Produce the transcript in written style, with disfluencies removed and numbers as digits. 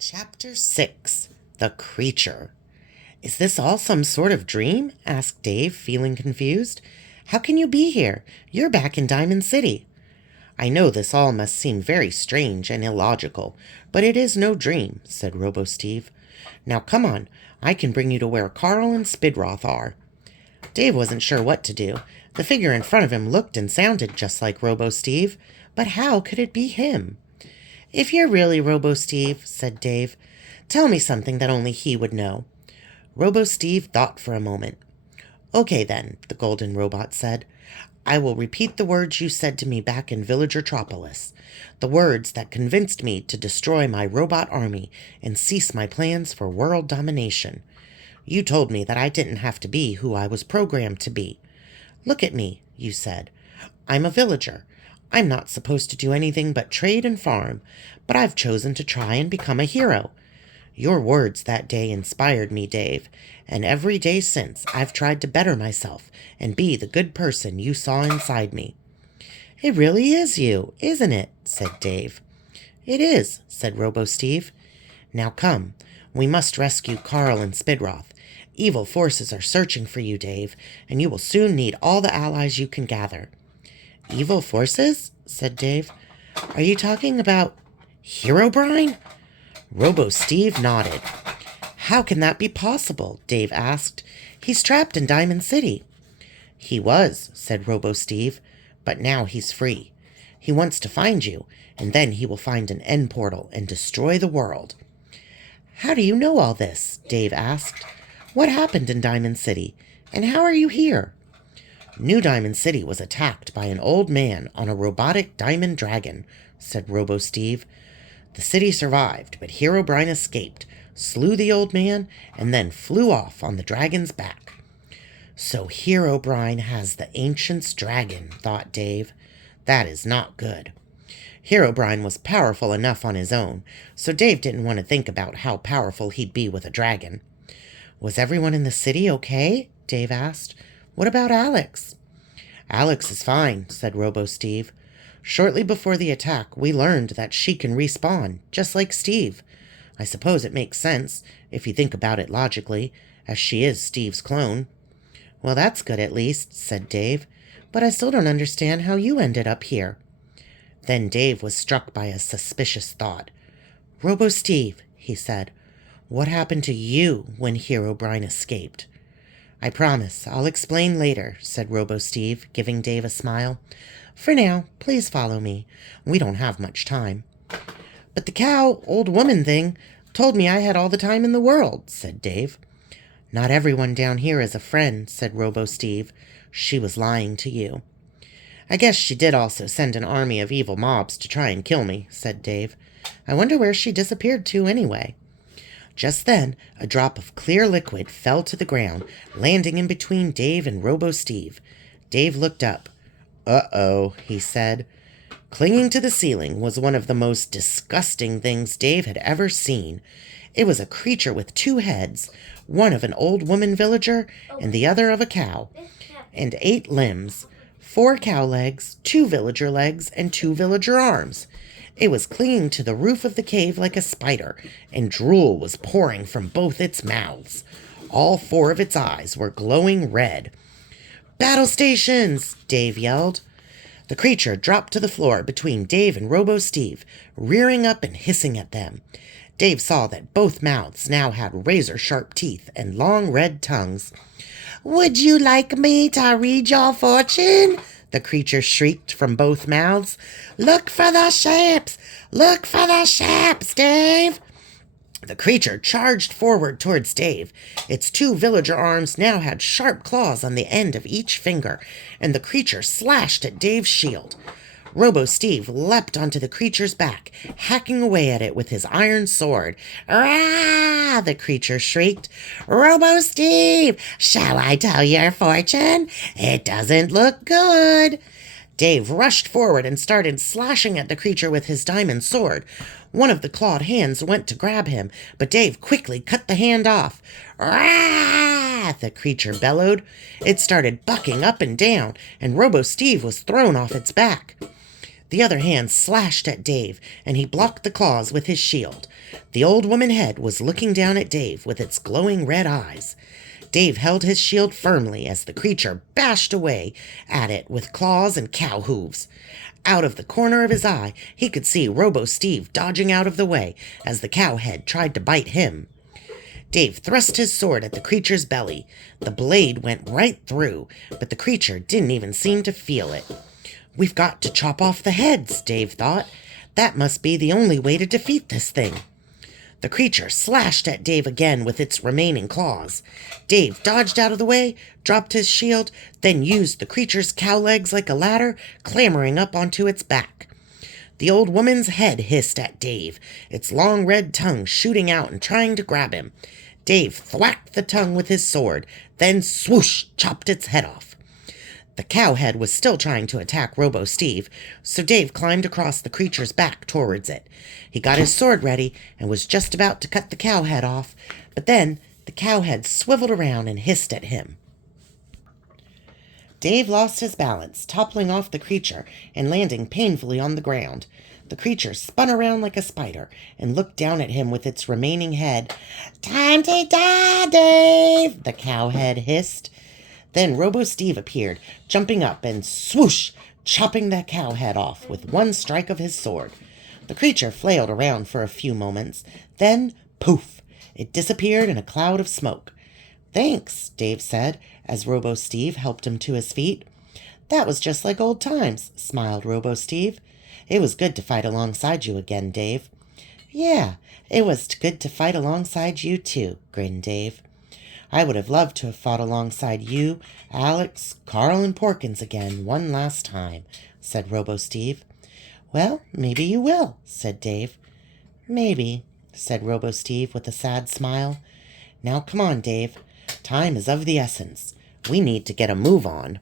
Chapter 6 The Creature. Is this all some sort of dream? Asked Dave, feeling confused. How can you be here? You're back in Diamond City. I know this all must seem very strange and illogical, but it is no dream, said Robo-Steve. Now come on, I can bring you to where Carl and Spidroth are. Dave wasn't sure what to do. The figure in front of him looked and sounded just like Robo-Steve, but how could it be him? If you're really Robo-Steve, said Dave, tell me something that only he would know. Robo-Steve thought for a moment. Okay then, the golden robot said. I will repeat the words you said to me back in Villagertropolis, the words that convinced me to destroy my robot army and cease my plans for world domination. You told me that I didn't have to be who I was programmed to be. Look at me, you said. I'm a villager. I'm not supposed to do anything but trade and farm, but I've chosen to try and become a hero. Your words that day inspired me, Dave, and every day since I've tried to better myself and be the good person you saw inside me. It really is you, isn't it? Said Dave. It is, said Robo-Steve. Now come, we must rescue Carl and Spidroth. Evil forces are searching for you, Dave, and you will soon need all the allies you can gather. Evil forces? Said Dave. Are you talking about Herobrine? Robo-Steve nodded. How can that be possible? Dave asked. He's trapped in Diamond City. He was, said Robo-Steve, but now he's free. He wants to find you, and then he will find an end portal and destroy the world. How do you know all this? Dave asked. What happened in Diamond City, and how are you here? New Diamond City was attacked by an old man on a robotic diamond dragon, said Robo-Steve. The city survived, but Herobrine escaped, slew the old man, and then flew off on the dragon's back. So Herobrine has the Ancient's dragon, thought Dave. That is not good. Herobrine was powerful enough on his own, so Dave didn't want to think about how powerful he'd be with a dragon. Was everyone in the city okay? Dave asked. What about Alex? Alex is fine, said Robo-Steve. Shortly before the attack, we learned that she can respawn, just like Steve. I suppose it makes sense, if you think about it logically, as she is Steve's clone. Well, that's good at least, said Dave, but I still don't understand how you ended up here. Then Dave was struck by a suspicious thought. Robo-Steve, he said, what happened to you when Herobrine escaped? I promise, I'll explain later, said Robo-Steve, giving Dave a smile. For now, please follow me. We don't have much time. But the cow, old woman thing, told me I had all the time in the world, said Dave. Not everyone down here is a friend, said Robo-Steve. She was lying to you. I guess she did also send an army of evil mobs to try and kill me, said Dave. I wonder where she disappeared to anyway. Just then, a drop of clear liquid fell to the ground, landing in between Dave and Robo-Steve. Dave looked up. Uh-oh, he said. Clinging to the ceiling was one of the most disgusting things Dave had ever seen. It was a creature with two heads, one of an old woman villager and the other of a cow, and 8 limbs, 4 cow legs, 2 villager legs, and 2 villager arms. It was clinging to the roof of the cave like a spider, and drool was pouring from both its mouths. All 4 of its eyes were glowing red. Battle stations! Dave yelled. The creature dropped to the floor between Dave and Robo-Steve, rearing up and hissing at them. Dave saw that both mouths now had razor-sharp teeth and long red tongues. Would you like me to read your fortune? The creature shrieked from both mouths. Look for the shapes! Look for the shapes, Dave! The creature charged forward towards Dave. Its 2 villager arms now had sharp claws on the end of each finger, and the creature slashed at Dave's shield. Robo-Steve leapt onto the creature's back, hacking away at it with his iron sword. "Rah!" the creature shrieked. "Robo-Steve, shall I tell your fortune? It doesn't look good." Dave rushed forward and started slashing at the creature with his diamond sword. One of the clawed hands went to grab him, but Dave quickly cut the hand off. "Rah!" the creature bellowed. It started bucking up and down, and Robo-Steve was thrown off its back. The other hand slashed at Dave, and he blocked the claws with his shield. The old woman head was looking down at Dave with its glowing red eyes. Dave held his shield firmly as the creature bashed away at it with claws and cow hooves. Out of the corner of his eye, he could see Robo Steve dodging out of the way as the cow head tried to bite him. Dave thrust his sword at the creature's belly. The blade went right through, but the creature didn't even seem to feel it. We've got to chop off the heads, Dave thought. That must be the only way to defeat this thing. The creature slashed at Dave again with its remaining claws. Dave dodged out of the way, dropped his shield, then used the creature's cow legs like a ladder, clambering up onto its back. The old woman's head hissed at Dave, its long red tongue shooting out and trying to grab him. Dave thwacked the tongue with his sword, then swoosh, chopped its head off. The cow head was still trying to attack Robo Steve, so Dave climbed across the creature's back towards it. He got his sword ready and was just about to cut the cow head off, but then the cow head swiveled around and hissed at him. Dave lost his balance, toppling off the creature and landing painfully on the ground. The creature spun around like a spider and looked down at him with its remaining head. "Time to die, Dave," the cow head hissed. Then Robo Steve appeared, jumping up and swoosh, chopping the cow head off with one strike of his sword. The creature flailed around for a few moments, then poof, it disappeared in a cloud of smoke. "Thanks," Dave said, as Robo Steve helped him to his feet. "That was just like old times," smiled Robo Steve. "It was good to fight alongside you again, Dave." "Yeah, it was good to fight alongside you too," grinned Dave. "I would have loved to have fought alongside you, Alex, Carl, and Porkins again one last time," said Robo Steve. "Well, maybe you will," said Dave. "Maybe," said Robo Steve with a sad smile. "Now come on, Dave. Time is of the essence. We need to get a move on."